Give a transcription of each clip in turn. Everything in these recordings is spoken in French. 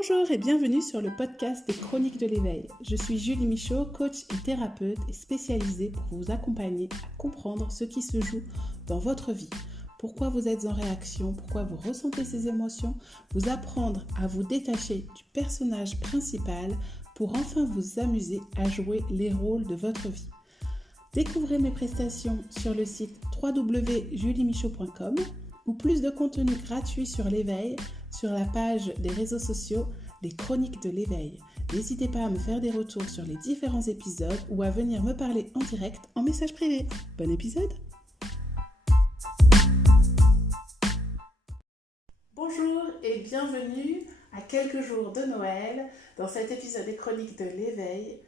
Bonjour et bienvenue sur le podcast des Chroniques de l'éveil. Je suis Julie Michaud, coach et thérapeute et spécialisée pour vous accompagner à comprendre ce qui se joue dans votre vie. Pourquoi vous êtes en réaction, pourquoi vous ressentez ces émotions, vous apprendre à vous détacher du personnage principal pour enfin vous amuser à jouer les rôles de votre vie. Découvrez mes prestations sur le site www.juliemichaud.com ou plus de contenu gratuit sur l'éveil sur la page des réseaux sociaux des Chroniques de l'éveil. N'hésitez pas à me faire des retours sur les différents épisodes ou à venir me parler en direct en message privé. Bon épisode! Bonjour et bienvenue à quelques jours de Noël dans cet épisode des Chroniques de l'éveil.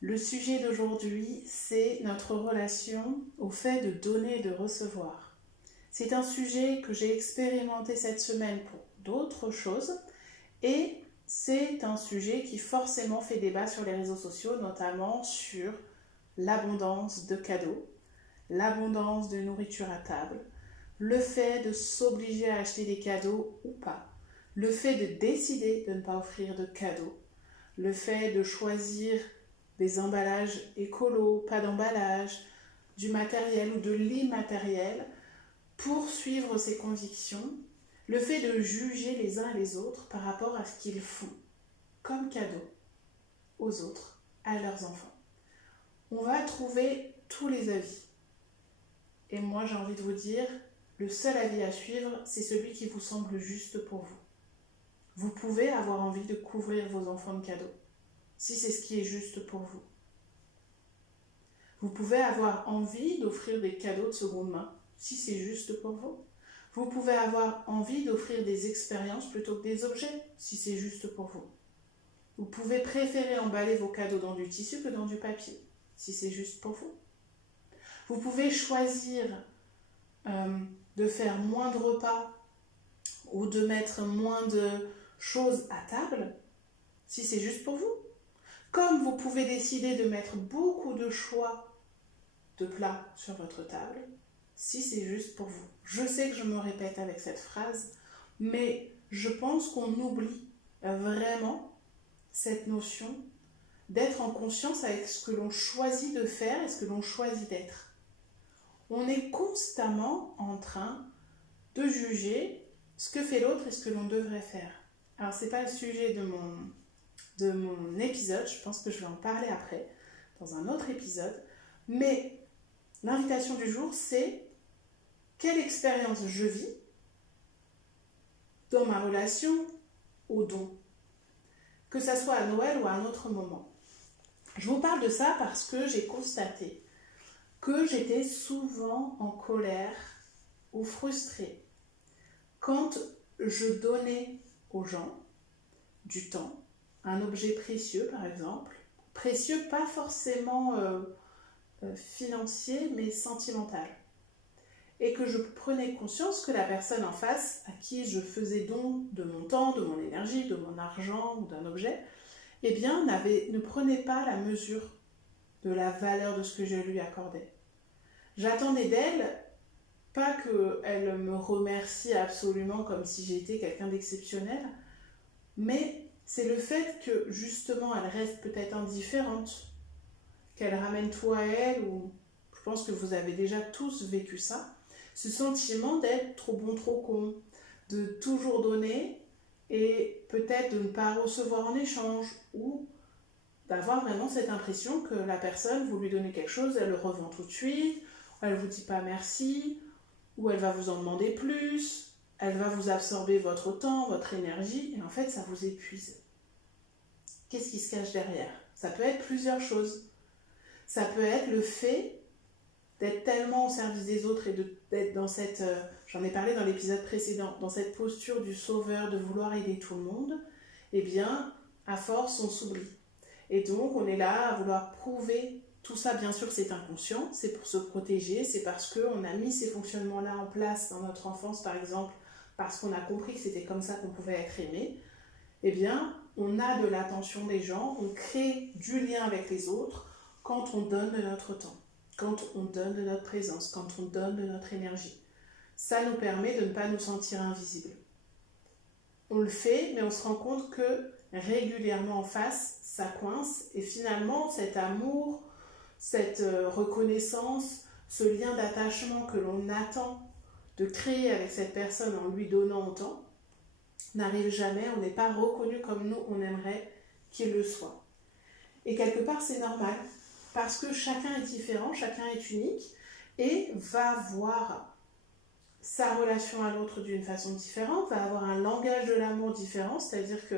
Le sujet d'aujourd'hui, c'est notre relation au fait de donner et de recevoir. C'est un sujet que j'ai expérimenté cette semaine pour d'autres choses et c'est un sujet qui forcément fait débat sur les réseaux sociaux, notamment sur l'abondance de cadeaux, l'abondance de nourriture à table, le fait de s'obliger à acheter des cadeaux ou pas, le fait de décider de ne pas offrir de cadeaux, le fait de choisir des emballages écolos, pas d'emballage, du matériel ou de l'immatériel pour suivre ses convictions, le fait de juger les uns et les autres par rapport à ce qu'ils font comme cadeau aux autres, à leurs enfants. On va trouver tous les avis. Et moi, j'ai envie de vous dire, le seul avis à suivre, c'est celui qui vous semble juste pour vous. Vous pouvez avoir envie de couvrir vos enfants de cadeaux, si c'est ce qui est juste pour vous. Vous pouvez avoir envie d'offrir des cadeaux de seconde main, si c'est juste pour vous. Vous pouvez avoir envie d'offrir des expériences plutôt que des objets, si c'est juste pour vous. Vous pouvez préférer emballer vos cadeaux dans du tissu que dans du papier, si c'est juste pour vous. Vous pouvez choisir de faire moins de repas ou de mettre moins de choses à table, si c'est juste pour vous. Comme vous pouvez décider de mettre beaucoup de choix de plats sur votre table, si c'est juste pour vous. Je sais que je me répète avec cette phrase, mais je pense qu'on oublie vraiment cette notion d'être en conscience avec ce que l'on choisit de faire et ce que l'on choisit d'être. On est constamment en train de juger ce que fait l'autre et ce que l'on devrait faire. Alors, ce n'est pas le sujet de mon épisode, je pense que je vais en parler après, dans un autre épisode, mais l'invitation du jour, c'est quelle expérience je vis dans ma relation au don, que ça soit à Noël ou à un autre moment. Je vous parle de ça parce que j'ai constaté que j'étais souvent en colère ou frustrée quand je donnais aux gens du temps, un objet précieux par exemple, précieux pas forcément financier mais sentimental, et que je prenais conscience que la personne en face à qui je faisais don de mon temps, de mon énergie, de mon argent ou d'un objet, eh bien ne prenait pas la mesure de la valeur de ce que je lui accordais. J'attendais d'elle pas qu'elle me remercie absolument comme si j'étais quelqu'un d'exceptionnel, mais c'est le fait que justement elle reste peut-être indifférente, qu'elle ramène tout à elle, ou je pense que vous avez déjà tous vécu ça, ce sentiment d'être trop bon, trop con, de toujours donner et peut-être de ne pas recevoir en échange, ou d'avoir vraiment cette impression que la personne, vous lui donnez quelque chose, elle le revend tout de suite, elle ne vous dit pas merci, ou elle va vous en demander plus, elle va vous absorber votre temps, votre énergie, et en fait ça vous épuise. Qu'est-ce qui se cache derrière? Ça peut être plusieurs choses. Ça peut être le fait d'être tellement au service des autres et d'être dans cette, j'en ai parlé dans l'épisode précédent, dans cette posture du sauveur, de vouloir aider tout le monde, eh bien, à force, on s'oublie. Et donc, on est là à vouloir prouver, tout ça, bien sûr, c'est inconscient, c'est pour se protéger, c'est parce qu'on a mis ces fonctionnements-là en place dans notre enfance, par exemple, parce qu'on a compris que c'était comme ça qu'on pouvait être aimé, eh bien, on a de l'attention des gens, on crée du lien avec les autres quand on donne de notre temps, quand on donne de notre présence, quand on donne de notre énergie. Ça nous permet de ne pas nous sentir invisibles. on le fait, mais on se rend compte que régulièrement en face, ça coince. Et finalement, cet amour, cette reconnaissance, ce lien d'attachement que l'on attend de créer avec cette personne en lui donnant autant, n'arrive jamais, on n'est pas reconnu comme nous, on aimerait qu'il le soit. Et quelque part, c'est normal, parce que chacun est différent, chacun est unique, et va voir sa relation à l'autre d'une façon différente, va avoir un langage de l'amour différent, c'est-à-dire que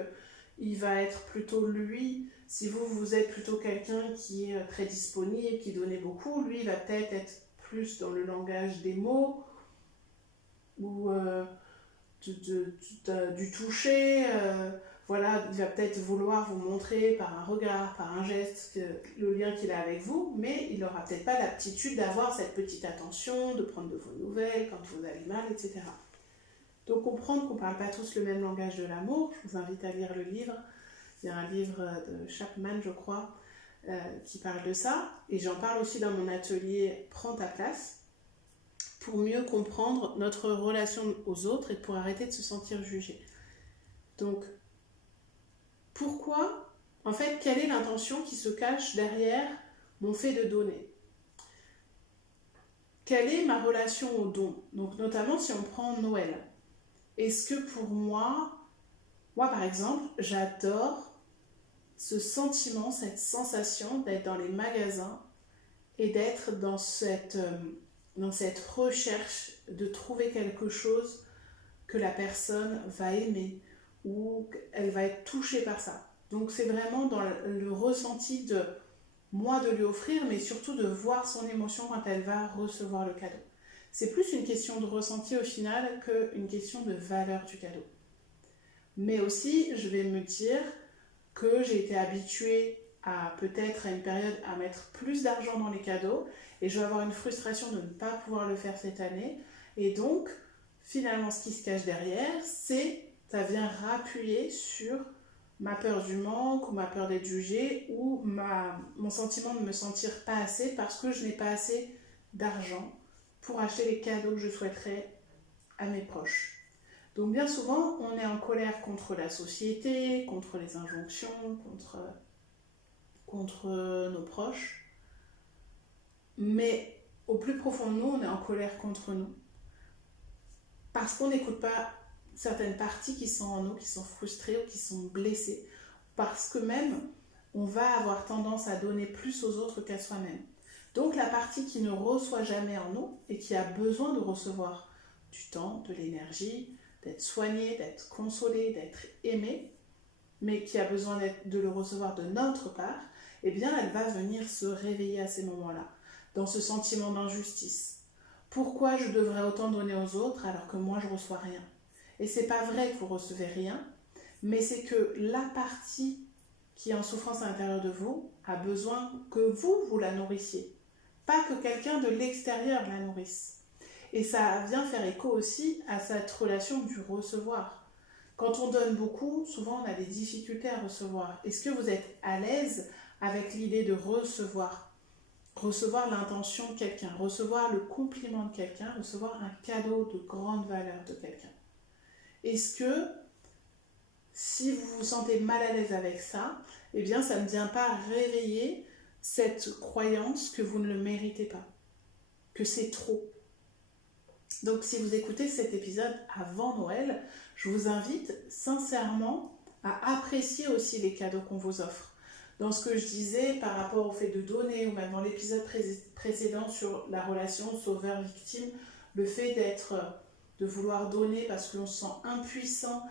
il va être plutôt lui, si vous êtes plutôt quelqu'un qui est très disponible, qui donnait beaucoup, lui il va peut-être être plus dans le langage des mots, ou du toucher, voilà, il va peut-être vouloir vous montrer par un regard, par un geste, le lien qu'il a avec vous, mais il n'aura peut-être pas l'aptitude d'avoir cette petite attention, de prendre de vos nouvelles quand vous allez mal, etc. Donc comprendre qu'on ne parle pas tous le même langage de l'amour, je vous invite à lire le livre. Il y a un livre de Chapman, je crois, qui parle de ça, et j'en parle aussi dans mon atelier Prends ta place, pour mieux comprendre notre relation aux autres et pour arrêter de se sentir jugé. Donc, pourquoi, en fait, quelle est l'intention qui se cache derrière mon fait de donner? Quelle est ma relation au don? Donc, notamment si on prend Noël. Est-ce que pour moi par exemple, j'adore ce sentiment, cette sensation d'être dans les magasins et d'être dans cette recherche de trouver quelque chose que la personne va aimer ou qu'elle va être touchée par ça. Donc c'est vraiment dans le ressenti de moi de lui offrir, mais surtout de voir son émotion quand elle va recevoir le cadeau. C'est plus une question de ressenti au final qu'une question de valeur du cadeau. Mais aussi, je vais me dire que j'ai été habituée à peut-être à une période à mettre plus d'argent dans les cadeaux et je vais avoir une frustration de ne pas pouvoir le faire cette année. Et donc, finalement, ce qui se cache derrière, ça vient rappuyer sur ma peur du manque ou ma peur d'être jugée ou mon sentiment de me sentir pas assez parce que je n'ai pas assez d'argent pour acheter les cadeaux que je souhaiterais à mes proches. Donc bien souvent, on est en colère contre la société, contre les injonctions, contre nos proches. Mais au plus profond de nous, on est en colère contre nous. Parce qu'on n'écoute pas certaines parties qui sont en nous, qui sont frustrées ou qui sont blessées. Parce que même, on va avoir tendance à donner plus aux autres qu'à soi-même. Donc la partie qui ne reçoit jamais en nous et qui a besoin de recevoir du temps, de l'énergie, d'être soignée, d'être consolée, d'être aimée, mais qui a besoin de le recevoir de notre part, eh bien elle va venir se réveiller à ces moments-là, dans ce sentiment d'injustice. Pourquoi je devrais autant donner aux autres alors que moi je ne reçois rien? Et c'est pas vrai que vous recevez rien, mais c'est que la partie qui est en souffrance à l'intérieur de vous a besoin que vous la nourrissiez, pas que quelqu'un de l'extérieur la nourrisse. Et ça vient faire écho aussi à cette relation du recevoir. Quand on donne beaucoup, souvent on a des difficultés à recevoir. Est-ce que vous êtes à l'aise avec l'idée de recevoir? Recevoir l'intention de quelqu'un, recevoir le compliment de quelqu'un, recevoir un cadeau de grande valeur de quelqu'un. Est-ce que si vous vous sentez mal à l'aise avec ça, eh bien ça ne vient pas réveiller cette croyance que vous ne le méritez pas, que c'est trop. Donc si vous écoutez cet épisode avant Noël, je vous invite sincèrement à apprécier aussi les cadeaux qu'on vous offre. Dans ce que je disais par rapport au fait de donner, ou même dans l'épisode précédent sur la relation sauveur-victime, le fait de vouloir donner parce qu'on se sent impuissant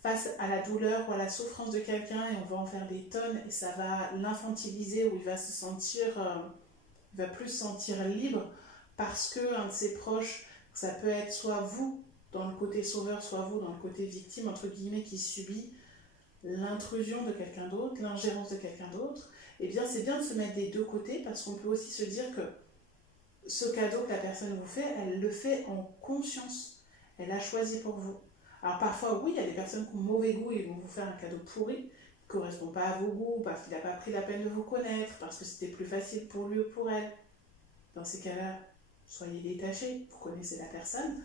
face à la douleur ou à la souffrance de quelqu'un et on va en faire des tonnes et ça va l'infantiliser ou il va plus se sentir libre parce qu'un de ses proches, ça peut être soit vous dans le côté sauveur, soit vous dans le côté victime, entre guillemets, qui subit l'intrusion de quelqu'un d'autre, l'ingérence de quelqu'un d'autre, eh bien c'est bien de se mettre des deux côtés parce qu'on peut aussi se dire que ce cadeau que la personne vous fait, elle le fait en conscience. Elle a choisi pour vous. Alors parfois, oui, il y a des personnes qui ont mauvais goût et vont vous faire un cadeau pourri, qui ne correspond pas à vos goûts, parce qu'il n'a pas pris la peine de vous connaître, parce que c'était plus facile pour lui ou pour elle. Dans ces cas-là, soyez détachés, vous connaissez la personne.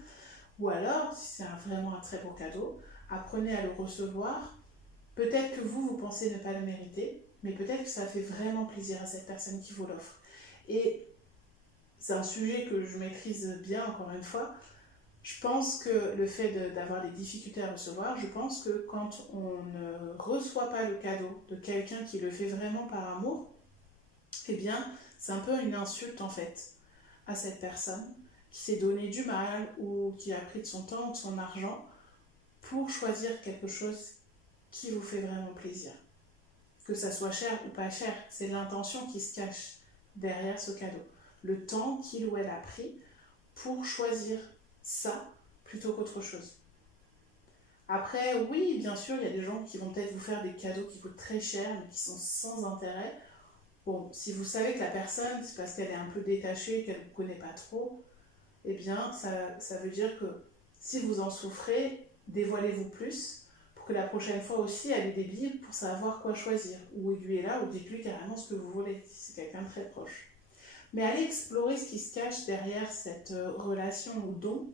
Ou alors, si c'est vraiment un très beau cadeau, apprenez à le recevoir. Peut-être que vous pensez ne pas le mériter, mais peut-être que ça fait vraiment plaisir à cette personne qui vous l'offre. Et c'est un sujet que je maîtrise bien, encore une fois. Je pense que le fait d'avoir des difficultés à recevoir, je pense que quand on ne reçoit pas le cadeau de quelqu'un qui le fait vraiment par amour, eh bien, c'est un peu une insulte en fait à cette personne qui s'est donné du mal ou qui a pris de son temps, de son argent pour choisir quelque chose qui vous fait vraiment plaisir. Que ça soit cher ou pas cher, c'est l'intention qui se cache derrière ce cadeau. Le temps qu'il ou elle a pris pour choisir ça plutôt qu'autre chose. Après, oui, bien sûr, il y a des gens qui vont peut-être vous faire des cadeaux qui coûtent très cher, mais qui sont sans intérêt. Bon, si vous savez que la personne, c'est parce qu'elle est un peu détachée, qu'elle ne vous connaît pas trop, eh bien, ça veut dire que si vous en souffrez, dévoilez-vous plus pour que la prochaine fois aussi, elle ait des billes pour savoir quoi choisir. Ou aiguillez-la, ou dites-lui carrément ce que vous voulez, si c'est quelqu'un de très proche. Mais allez explorer ce qui se cache derrière cette relation ou don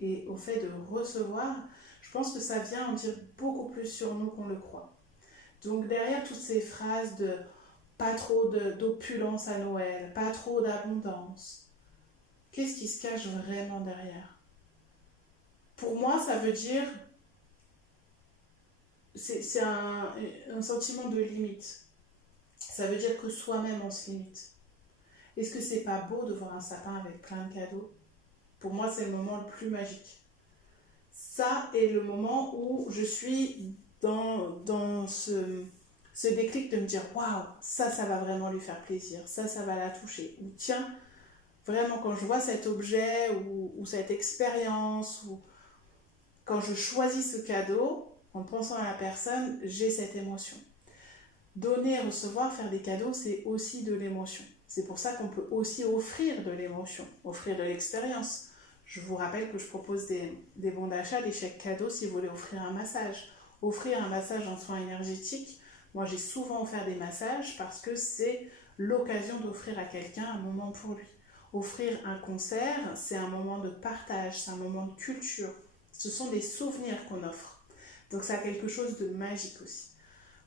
et au fait de recevoir, je pense que ça vient en dire beaucoup plus sur nous qu'on le croit. Donc derrière toutes ces phrases de pas trop d'opulence à Noël, pas trop d'abondance, qu'est-ce qui se cache vraiment derrière? Pour moi, ça veut dire, c'est un sentiment de limite. Ça veut dire que soi-même on se limite. Est-ce que c'est pas beau de voir un sapin avec plein de cadeaux? Pour moi, c'est le moment le plus magique. Ça est le moment où je suis dans ce déclic de me dire waouh, ça va vraiment lui faire plaisir, ça va la toucher. Ou tiens, vraiment, quand je vois cet objet ou cette expérience, ou quand je choisis ce cadeau, en pensant à la personne, j'ai cette émotion. Donner, recevoir, faire des cadeaux, c'est aussi de l'émotion. C'est pour ça qu'on peut aussi offrir de l'émotion, offrir de l'expérience. Je vous rappelle que je propose des bons d'achat, des chèques cadeaux si vous voulez offrir un massage. Offrir un massage en soins énergétiques. Moi, j'ai souvent offert des massages parce que c'est l'occasion d'offrir à quelqu'un un moment pour lui. Offrir un concert, c'est un moment de partage, c'est un moment de culture. Ce sont des souvenirs qu'on offre. Donc ça a quelque chose de magique aussi.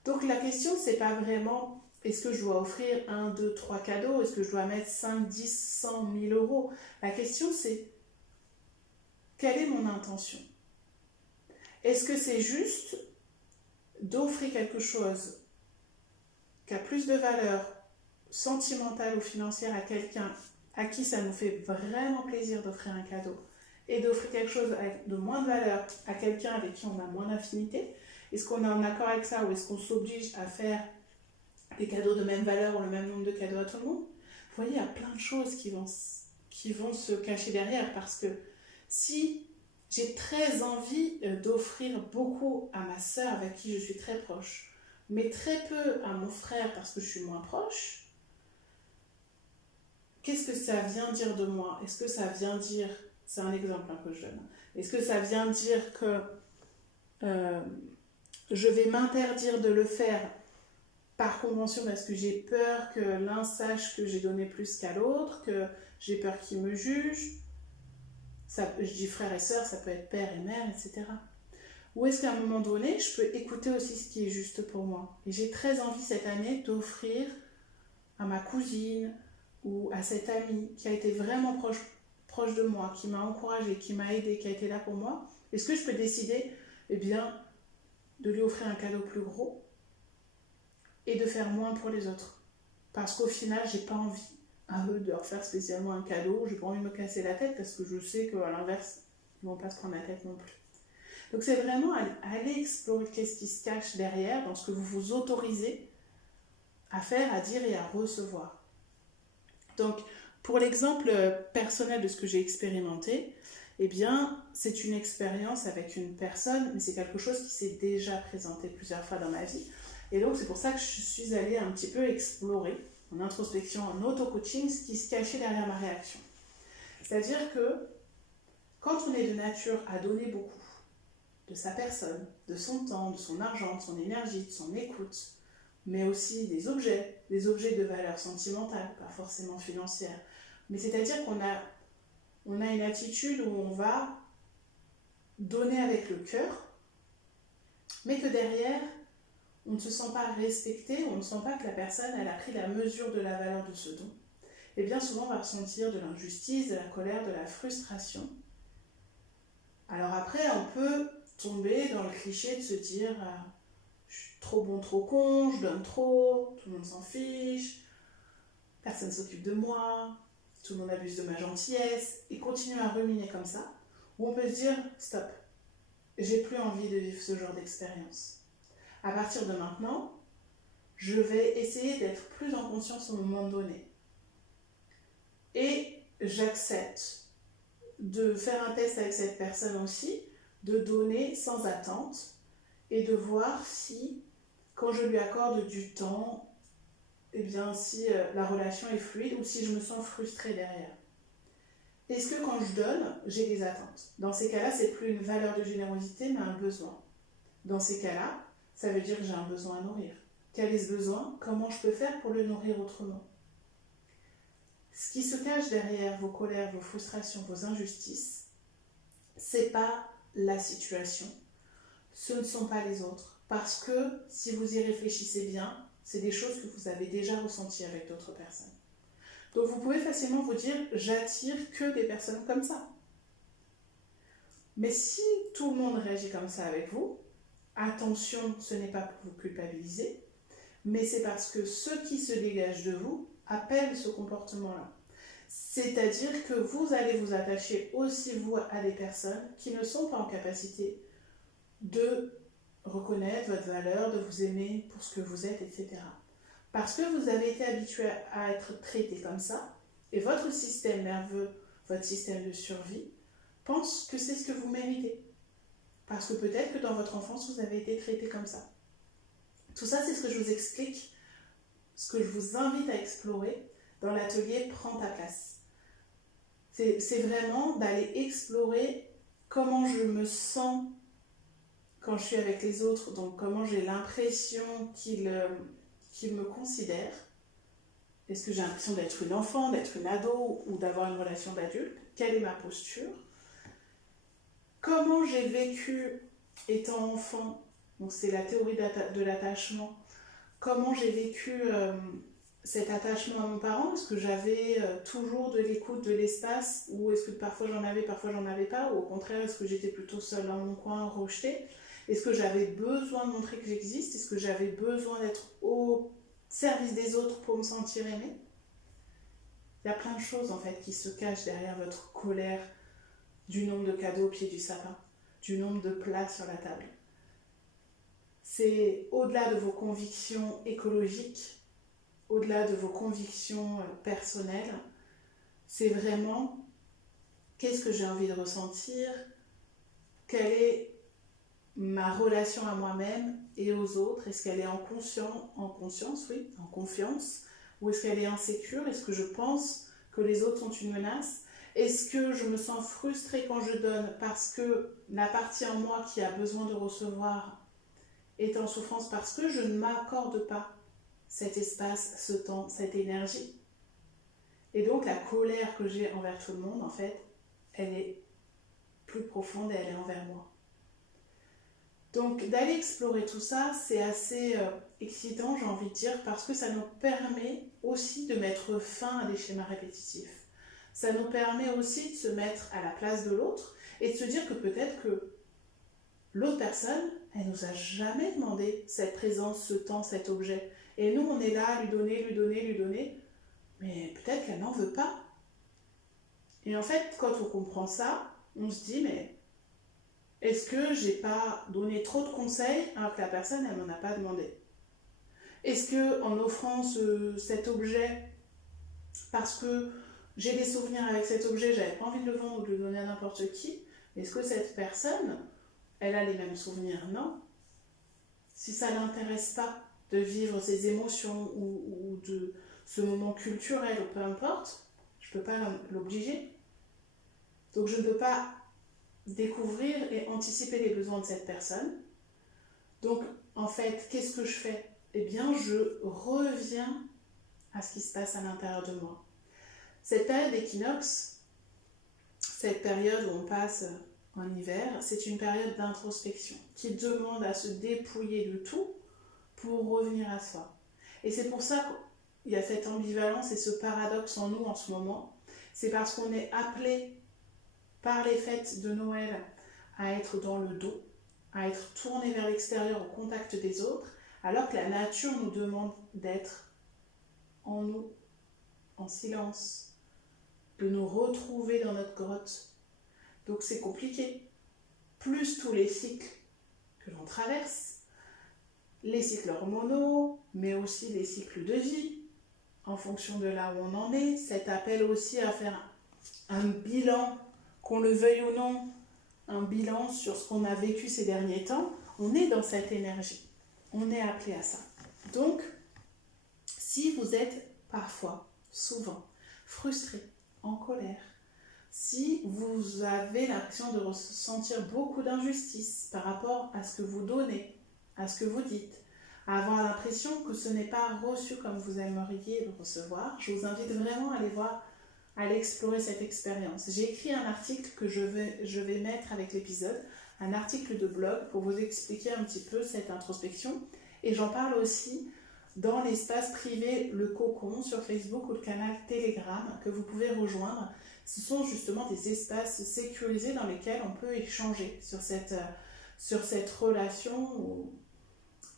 Donc la question, c'est pas vraiment est-ce que je dois offrir 1, 2, 3 cadeaux, est-ce que je dois mettre 5, 10, 100, 1000 euros. La question, c'est quelle est mon intention? Est-ce que c'est juste d'offrir quelque chose qui a plus de valeur sentimentale ou financière à quelqu'un à qui ça nous fait vraiment plaisir d'offrir un cadeau et d'offrir quelque chose de moins de valeur à quelqu'un avec qui on a moins d'affinité? Est-ce qu'on est en accord avec ça ou est-ce qu'on s'oblige à faire des cadeaux de même valeur ou le même nombre de cadeaux à tout le monde? Vous voyez, il y a plein de choses qui vont se cacher derrière parce que si j'ai très envie d'offrir beaucoup à ma sœur avec qui je suis très proche, mais très peu à mon frère parce que je suis moins proche, qu'est-ce que ça vient dire de moi? Est-ce que ça vient dire, c'est un exemple que je donne, est-ce que ça vient dire que je vais m'interdire de le faire par convention parce que j'ai peur que l'un sache que j'ai donné plus qu'à l'autre, que j'ai peur qu'il me juge? Ça, je dis frère et sœur, ça peut être père et mère, etc. Ou est-ce qu'à un moment donné, je peux écouter aussi ce qui est juste pour moi? Et j'ai très envie cette année d'offrir à ma cousine ou à cette amie qui a été vraiment proche de moi, qui m'a encouragée, qui m'a aidée, qui a été là pour moi. Est-ce que je peux décider, eh bien, de lui offrir un cadeau plus gros et de faire moins pour les autres? Parce qu'au final, j'ai pas envie à eux de leur faire spécialement un cadeau, j'ai pas envie de me casser la tête parce que je sais qu'à l'inverse, ils vont pas se prendre la tête non plus. Donc c'est vraiment aller explorer qu'est-ce qui se cache derrière dans ce que vous vous autorisez à faire, à dire et à recevoir. Donc pour l'exemple personnel de ce que j'ai expérimenté, eh bien c'est une expérience avec une personne, mais c'est quelque chose qui s'est déjà présenté plusieurs fois dans ma vie. Et donc c'est pour ça que je suis allée un petit peu explorer en introspection, en auto-coaching, ce qui se cachait derrière ma réaction. C'est-à-dire que quand on est de nature à donner beaucoup de sa personne, de son temps, de son argent, de son énergie, de son écoute, mais aussi des objets de valeur sentimentale, pas forcément financière, mais c'est-à-dire qu'on a une attitude où on va donner avec le cœur, mais que derrière, on ne se sent pas respecté, on ne sent pas que la personne elle a pris la mesure de la valeur de ce don, et bien souvent on va ressentir de l'injustice, de la colère, de la frustration. Alors après, on peut tomber dans le cliché de se dire je suis trop bon, trop con, je donne trop, tout le monde s'en fiche, personne ne s'occupe de moi, tout le monde abuse de ma gentillesse, et continuer à ruminer comme ça, ou on peut se dire stop, j'ai plus envie de vivre ce genre d'expérience. À partir de maintenant, je vais essayer d'être plus en conscience au moment donné. Et j'accepte de faire un test avec cette personne aussi, de donner sans attente et de voir si, quand je lui accorde du temps, eh bien, si la relation est fluide ou si je me sens frustrée derrière. Est-ce que quand je donne, j'ai des attentes? Dans ces cas-là, c'est plus une valeur de générosité, mais un besoin. Dans ces cas-là, ça veut dire que j'ai un besoin à nourrir. Quel est ce besoin? Comment je peux faire pour le nourrir autrement? Ce qui se cache derrière vos colères, vos frustrations, vos injustices, c'est pas la situation, ce ne sont pas les autres. Parce que si vous y réfléchissez bien, c'est des choses que vous avez déjà ressenties avec d'autres personnes. Donc vous pouvez facilement vous dire, j'attire que des personnes comme ça. Mais si tout le monde réagit comme ça avec vous, attention, ce n'est pas pour vous culpabiliser, mais c'est parce que ce qui se dégage de vous appelle ce comportement-là. C'est-à-dire que vous allez vous attacher aussi, vous, à des personnes qui ne sont pas en capacité de reconnaître votre valeur, de vous aimer pour ce que vous êtes, etc. Parce que vous avez été habitué à être traité comme ça, et votre système nerveux, votre système de survie, pense que c'est ce que vous méritez. Parce que peut-être que dans votre enfance, vous avez été traité comme ça. Tout ça, c'est ce que je vous explique, ce que je vous invite à explorer dans l'atelier Prends ta place. C'est vraiment d'aller explorer comment je me sens quand je suis avec les autres, donc comment j'ai l'impression qu'ils me considèrent. Est-ce que j'ai l'impression d'être une enfant, d'être une ado ou d'avoir une relation d'adulte? Quelle est ma posture? Comment j'ai vécu étant enfant? Donc c'est la théorie de l'attachement. Comment j'ai vécu cet attachement à mon parent? Est-ce que j'avais toujours de l'écoute, de l'espace? Ou est-ce que parfois j'en avais pas? Ou au contraire, est-ce que j'étais plutôt seule dans mon coin, rejetée? Est-ce que j'avais besoin de montrer que j'existe? Est-ce que j'avais besoin d'être au service des autres pour me sentir aimée? Il y a plein de choses en fait qui se cachent derrière votre colère du nombre de cadeaux au pied du sapin, du nombre de plats sur la table. C'est au-delà de vos convictions écologiques, au-delà de vos convictions personnelles, c'est vraiment qu'est-ce que j'ai envie de ressentir, quelle est ma relation à moi-même et aux autres, est-ce qu'elle est en confiance, ou est-ce qu'elle est insécure, est-ce que je pense que les autres sont une menace, est-ce que je me sens frustrée quand je donne parce que la partie en moi qui a besoin de recevoir est en souffrance parce que je ne m'accorde pas cet espace, ce temps, cette énergie. Et donc la colère que j'ai envers tout le monde, en fait, elle est plus profonde et elle est envers moi. Donc d'aller explorer tout ça, c'est assez excitant, j'ai envie de dire, parce que ça nous permet aussi de mettre fin à des schémas répétitifs. Ça nous permet aussi de se mettre à la place de l'autre et de se dire que peut-être que l'autre personne, elle nous a jamais demandé cette présence, ce temps, cet objet. Et nous, on est là à lui donner, mais peut-être qu'elle n'en veut pas. Et en fait, quand on comprend ça, on se dit, mais est-ce que j'ai pas donné trop de conseils alors que la personne, elle m'en a pas demandé? Est-ce que en offrant cet objet, parce que j'ai des souvenirs avec cet objet, j'avais pas envie de le vendre ou de le donner à n'importe qui, est-ce que cette personne, elle a les mêmes souvenirs? Non. Si ça l'intéresse pas de vivre ses émotions ou de ce moment culturel ou peu importe, je peux pas l'obliger. Donc je ne peux pas découvrir et anticiper les besoins de cette personne. Donc en fait, qu'est-ce que je fais? Eh bien, je reviens à ce qui se passe à l'intérieur de moi. Cette période d'équinoxe, cette période où on passe en hiver, c'est une période d'introspection qui demande à se dépouiller de tout pour revenir à soi. Et c'est pour ça qu'il y a cette ambivalence et ce paradoxe en nous en ce moment. C'est parce qu'on est appelé par les fêtes de Noël à être dans le dos, à être tourné vers l'extérieur au contact des autres, alors que la nature nous demande d'être en nous, en silence, de nous retrouver dans notre grotte. Donc c'est compliqué. Plus tous les cycles que l'on traverse, les cycles hormonaux, mais aussi les cycles de vie, en fonction de là où on en est, cet appel aussi à faire un bilan, qu'on le veuille ou non, un bilan sur ce qu'on a vécu ces derniers temps, on est dans cette énergie, on est appelé à ça. Donc, si vous êtes parfois, souvent, frustré, en colère, si vous avez l'impression de ressentir beaucoup d'injustice par rapport à ce que vous donnez, à ce que vous dites, à avoir l'impression que ce n'est pas reçu comme vous aimeriez le recevoir, je vous invite vraiment à aller voir, à aller explorer cette expérience. J'ai écrit un article que je vais mettre avec l'épisode, un article de blog pour vous expliquer un petit peu cette introspection. Et j'en parle aussi dans l'espace privé Le Cocon sur Facebook ou le canal Telegram que vous pouvez rejoindre. Ce sont justement des espaces sécurisés dans lesquels on peut échanger sur cette relation,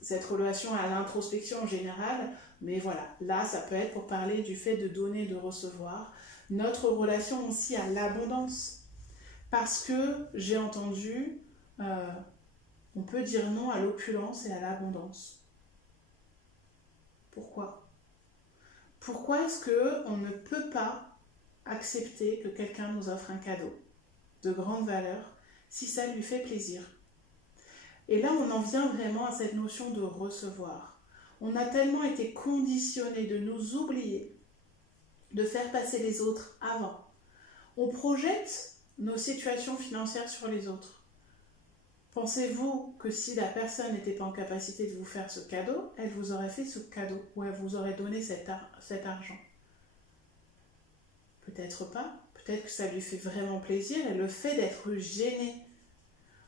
cette relation à l'introspection en général. Mais voilà, là, ça peut être pour parler du fait de donner, de recevoir. Notre relation aussi à l'abondance. Parce que j'ai entendu, on peut dire non à l'opulence et à l'abondance. Pourquoi ? Pourquoi est-ce qu'on ne peut pas accepter que quelqu'un nous offre un cadeau de grande valeur si ça lui fait plaisir ? Et là, on en vient vraiment à cette notion de recevoir. On a tellement été conditionnés de nous oublier, de faire passer les autres avant. On projette nos situations financières sur les autres. Pensez-vous que si la personne n'était pas en capacité de vous faire ce cadeau, elle vous aurait fait ce cadeau ou elle vous aurait donné cet argent ? Peut-être pas. Peut-être que ça lui fait vraiment plaisir et le fait d'être gêné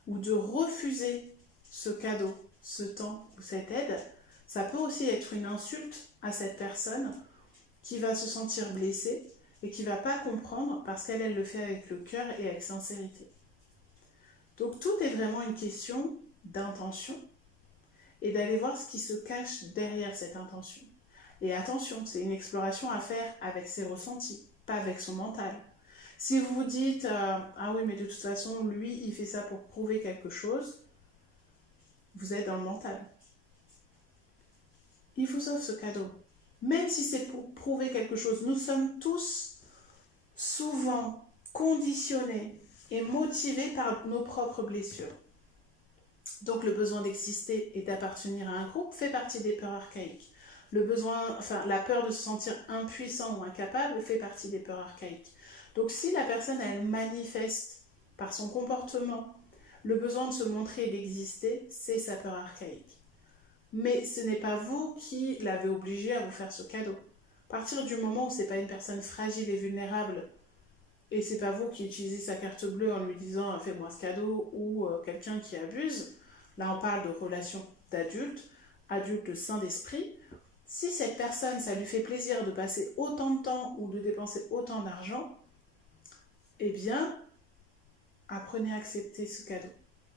ou de refuser ce cadeau, ce temps ou cette aide, ça peut aussi être une insulte à cette personne qui va se sentir blessée et qui ne va pas comprendre parce qu'elle le fait avec le cœur et avec sincérité. Donc tout est vraiment une question d'intention et d'aller voir ce qui se cache derrière cette intention. Et attention, c'est une exploration à faire avec ses ressentis, pas avec son mental. Si vous vous dites « Ah oui, mais de toute façon, lui, il fait ça pour prouver quelque chose », vous êtes dans le mental. Il vous offre ce cadeau. Même si c'est pour prouver quelque chose, nous sommes tous souvent conditionnés et motivés par nos propres blessures. Donc le besoin d'exister et d'appartenir à un groupe fait partie des peurs archaïques. La peur de se sentir impuissant ou incapable fait partie des peurs archaïques. Donc si la personne, elle manifeste par son comportement le besoin de se montrer et d'exister, c'est sa peur archaïque. Mais ce n'est pas vous qui l'avez obligé à vous faire ce cadeau. À partir du moment où ce n'est pas une personne fragile et vulnérable, et c'est pas vous qui utilisez sa carte bleue en lui disant « fais-moi ce cadeau » ou quelqu'un qui abuse, là on parle de relation d'adulte, adulte sain d'esprit. Si cette personne, ça lui fait plaisir de passer autant de temps ou de dépenser autant d'argent, eh bien, apprenez à accepter ce cadeau.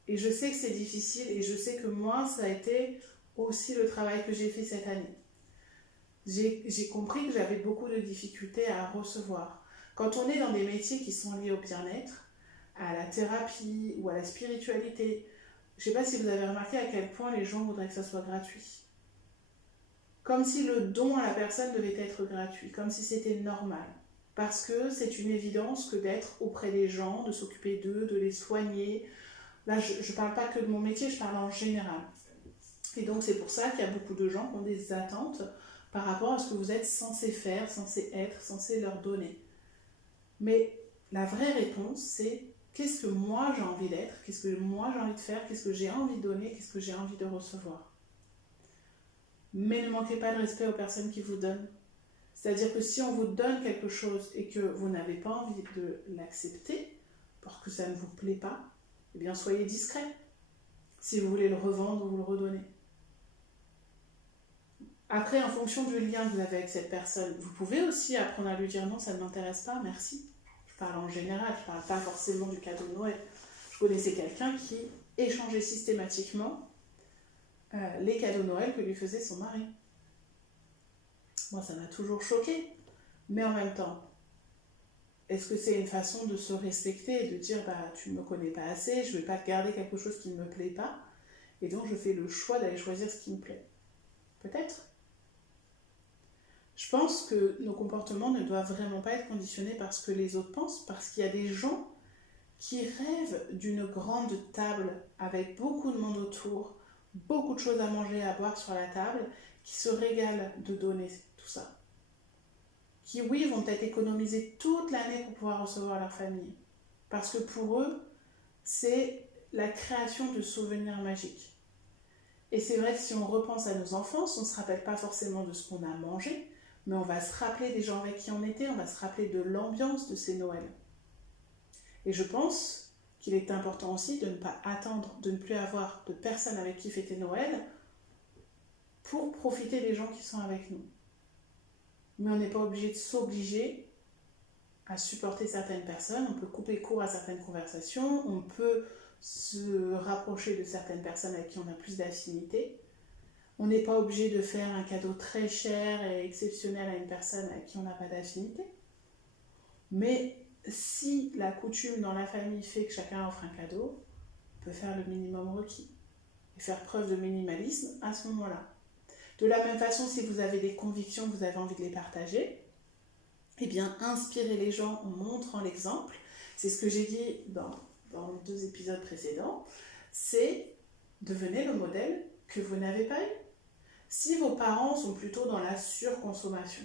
Et je sais que c'est difficile et je sais que moi, ça a été aussi le travail que j'ai fait cette année. J'ai compris que j'avais beaucoup de difficultés à recevoir. Quand on est dans des métiers qui sont liés au bien-être, à la thérapie ou à la spiritualité, je ne sais pas si vous avez remarqué à quel point les gens voudraient que ça soit gratuit. Comme si le don à la personne devait être gratuit, comme si c'était normal. Parce que c'est une évidence que d'être auprès des gens, de s'occuper d'eux, de les soigner. Là, je ne parle pas que de mon métier, je parle en général. Et donc c'est pour ça qu'il y a beaucoup de gens qui ont des attentes par rapport à ce que vous êtes censé faire, censé être, censé leur donner. Mais la vraie réponse, c'est qu'est-ce que moi j'ai envie d'être, qu'est-ce que moi j'ai envie de faire, qu'est-ce que j'ai envie de donner, qu'est-ce que j'ai envie de recevoir. Mais ne manquez pas de respect aux personnes qui vous donnent. C'est-à-dire que si on vous donne quelque chose et que vous n'avez pas envie de l'accepter, parce que ça ne vous plaît pas, eh bien soyez discret. Si vous voulez le revendre ou vous le redonner. Après, en fonction du lien que vous avez avec cette personne, vous pouvez aussi apprendre à lui dire non, ça ne m'intéresse pas, merci. Je parle en général, je ne parle pas forcément du cadeau de Noël. Je connaissais quelqu'un qui échangeait systématiquement les cadeaux de Noël que lui faisait son mari. Moi, ça m'a toujours choquée. Mais en même temps, est-ce que c'est une façon de se respecter et de dire tu ne me connais pas assez, je ne vais pas te garder quelque chose qui ne me plaît pas, et donc je fais le choix d'aller choisir ce qui me plaît. Peut-être. Je pense que nos comportements ne doivent vraiment pas être conditionnés par ce que les autres pensent, parce qu'il y a des gens qui rêvent d'une grande table avec beaucoup de monde autour, beaucoup de choses à manger et à boire sur la table, qui se régalent de donner tout ça. Qui, oui, vont peut-être économiser toute l'année pour pouvoir recevoir leur famille. Parce que pour eux, c'est la création de souvenirs magiques. Et c'est vrai que si on repense à nos enfances, on ne se rappelle pas forcément de ce qu'on a mangé, mais on va se rappeler des gens avec qui on était, on va se rappeler de l'ambiance de ces Noëls. Et je pense qu'il est important aussi de ne pas attendre, de ne plus avoir de personnes avec qui fêter Noël pour profiter des gens qui sont avec nous. Mais on n'est pas obligé de s'obliger à supporter certaines personnes, on peut couper court à certaines conversations, on peut se rapprocher de certaines personnes avec qui on a plus d'affinité. On n'est pas obligé de faire un cadeau très cher et exceptionnel à une personne avec qui on n'a pas d'affinité. Mais si la coutume dans la famille fait que chacun offre un cadeau, on peut faire le minimum requis et faire preuve de minimalisme à ce moment-là. De la même façon, si vous avez des convictions, que vous avez envie de les partager, eh bien, inspirez les gens en montrant l'exemple. C'est ce que j'ai dit dans 2 épisodes précédents. C'est devenez le modèle que vous n'avez pas eu. Si vos parents sont plutôt dans la surconsommation,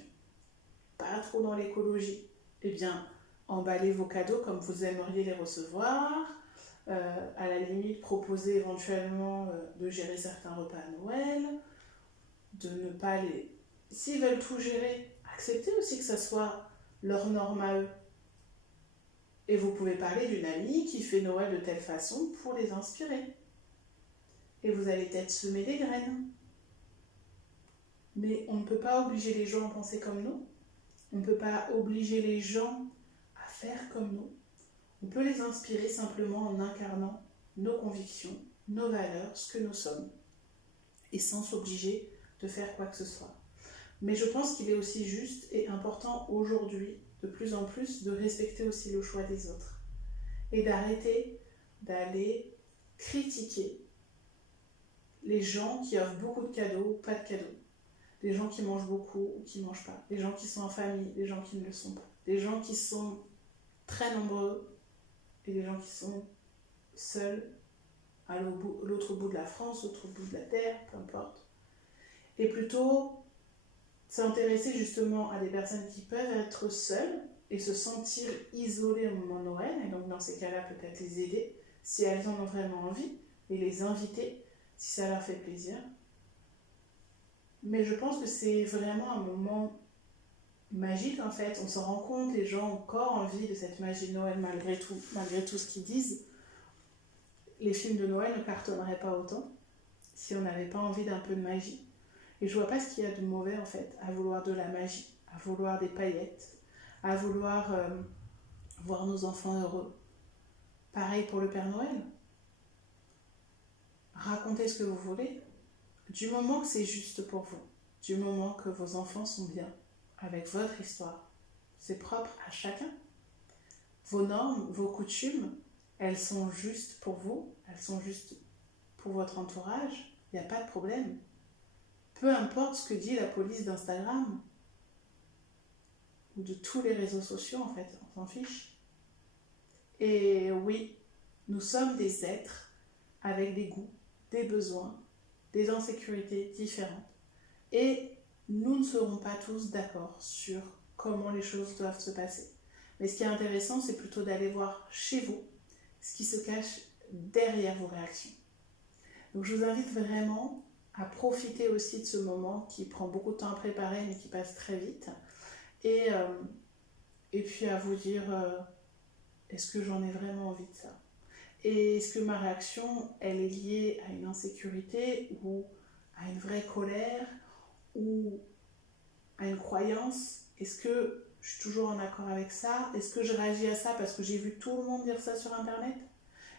pas trop dans l'écologie, eh bien, emballez vos cadeaux comme vous aimeriez les recevoir. À la limite, proposez éventuellement de gérer certains repas à Noël, de ne pas les... S'ils veulent tout gérer, acceptez aussi que ça soit leur norme à eux. Et vous pouvez parler d'une amie qui fait Noël de telle façon pour les inspirer. Et vous allez peut-être semer des graines. Mais on ne peut pas obliger les gens à penser comme nous. On ne peut pas obliger les gens à faire comme nous. On peut les inspirer simplement en incarnant nos convictions, nos valeurs, ce que nous sommes. Et sans s'obliger de faire quoi que ce soit. Mais je pense qu'il est aussi juste et important aujourd'hui, de plus en plus, de respecter aussi le choix des autres. Et d'arrêter d'aller critiquer les gens qui offrent beaucoup de cadeaux ou pas de cadeaux. Les gens qui mangent beaucoup ou qui ne mangent pas. Les gens qui sont en famille, les gens qui ne le sont pas. Les gens qui sont très nombreux et les gens qui sont seuls à l'autre bout de la France, l'autre bout de la terre, peu importe. Et plutôt s'intéresser justement à des personnes qui peuvent être seules et se sentir isolées au moment de Noël, et donc dans ces cas-là peut-être les aider si elles en ont vraiment envie, et les inviter si ça leur fait plaisir. Mais je pense que c'est vraiment un moment magique en fait, on se rend compte, les gens ont encore envie de cette magie de Noël malgré tout ce qu'ils disent. Les films de Noël ne cartonneraient pas autant si on n'avait pas envie d'un peu de magie. Et je vois pas ce qu'il y a de mauvais en fait à vouloir de la magie, à vouloir des paillettes, à vouloir voir nos enfants heureux. Pareil pour le Père Noël. Racontez ce que vous voulez, du moment que c'est juste pour vous, du moment que vos enfants sont bien avec votre histoire. C'est propre à chacun. Vos normes, vos coutumes, elles sont justes pour vous, elles sont justes pour votre entourage, il n'y a pas de problème. Peu importe ce que dit la police d'Instagram ou de tous les réseaux sociaux, en fait, on s'en fiche. Et oui, nous sommes des êtres avec des goûts, des besoins, des insécurités différentes. Et nous ne serons pas tous d'accord sur comment les choses doivent se passer. Mais ce qui est intéressant, c'est plutôt d'aller voir chez vous ce qui se cache derrière vos réactions. Donc je vous invite vraiment à profiter aussi de ce moment qui prend beaucoup de temps à préparer mais qui passe très vite. Et puis à vous dire, est-ce que j'en ai vraiment envie de ça ? Et est-ce que ma réaction, elle est liée à une insécurité ou à une vraie colère ou à une croyance? Est-ce que je suis toujours en accord avec ça? Est-ce que je réagis à ça parce que j'ai vu tout le monde dire ça sur Internet?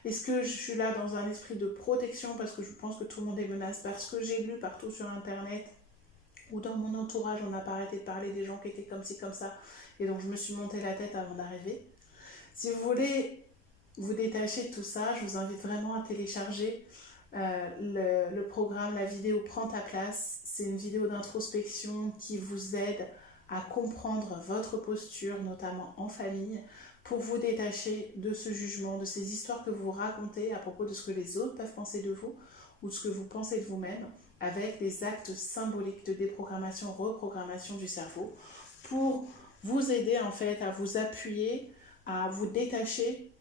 Est-ce que je suis là dans un esprit de protection parce que je pense que tout le monde est menacé, parce que j'ai lu partout sur Internet ou dans mon entourage, on n'a pas arrêté de parler des gens qui étaient comme ci, comme ça, et donc je me suis monté la tête avant d'arriver. Si vous voulez vous détacher de tout ça, je vous invite vraiment à télécharger le programme, la vidéo Prends ta place. C'est une vidéo d'introspection qui vous aide à comprendre votre posture, notamment en famille, pour vous détacher de ce jugement, de ces histoires que vous racontez à propos de ce que les autres peuvent penser de vous ou de ce que vous pensez de vous-même, avec des actes symboliques de déprogrammation, reprogrammation du cerveau, pour vous aider en fait à vous appuyer, à vous détacher,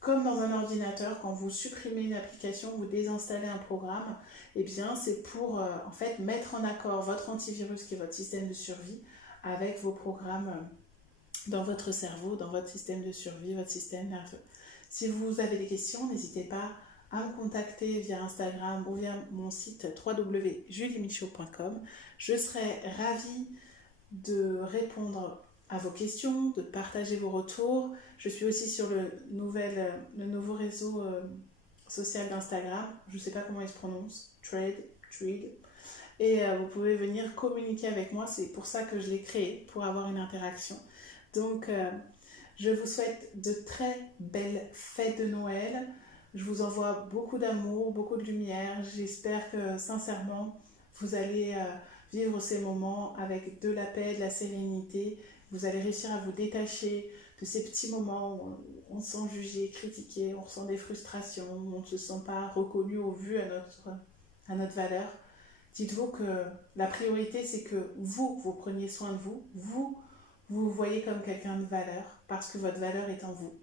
comme dans un ordinateur, quand vous supprimez une application, vous désinstallez un programme, et bien c'est pour en fait mettre en accord votre antivirus, qui est votre système de survie, avec vos programmes dans votre cerveau, dans votre système de survie, votre système nerveux. Si vous avez des questions, n'hésitez pas à me contacter via Instagram ou via mon site www.juliemichaud.com. Je serai ravie de répondre à vos questions, de partager vos retours. Je suis aussi sur le nouveau réseau social d'Instagram. Je ne sais pas comment il se prononce. Thread. Et vous pouvez venir communiquer avec moi. C'est pour ça que je l'ai créé, pour avoir une interaction. Donc, je vous souhaite de très belles fêtes de Noël. Je vous envoie beaucoup d'amour, beaucoup de lumière. J'espère que, sincèrement, vous allez vivre ces moments avec de la paix, de la sérénité. Vous allez réussir à vous détacher de ces petits moments où on se sent jugé, critiqué, on ressent des frustrations, où on ne se sent pas reconnu au vu à notre valeur. Dites-vous que la priorité, c'est que vous preniez soin de vous, vous voyez comme quelqu'un de valeur, parce que votre valeur est en vous.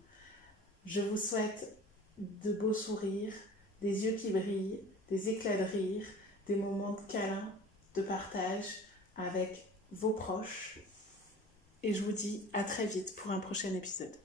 Je vous souhaite de beaux sourires, des yeux qui brillent, des éclats de rire, des moments de câlin, de partage avec vos proches. Et je vous dis à très vite pour un prochain épisode.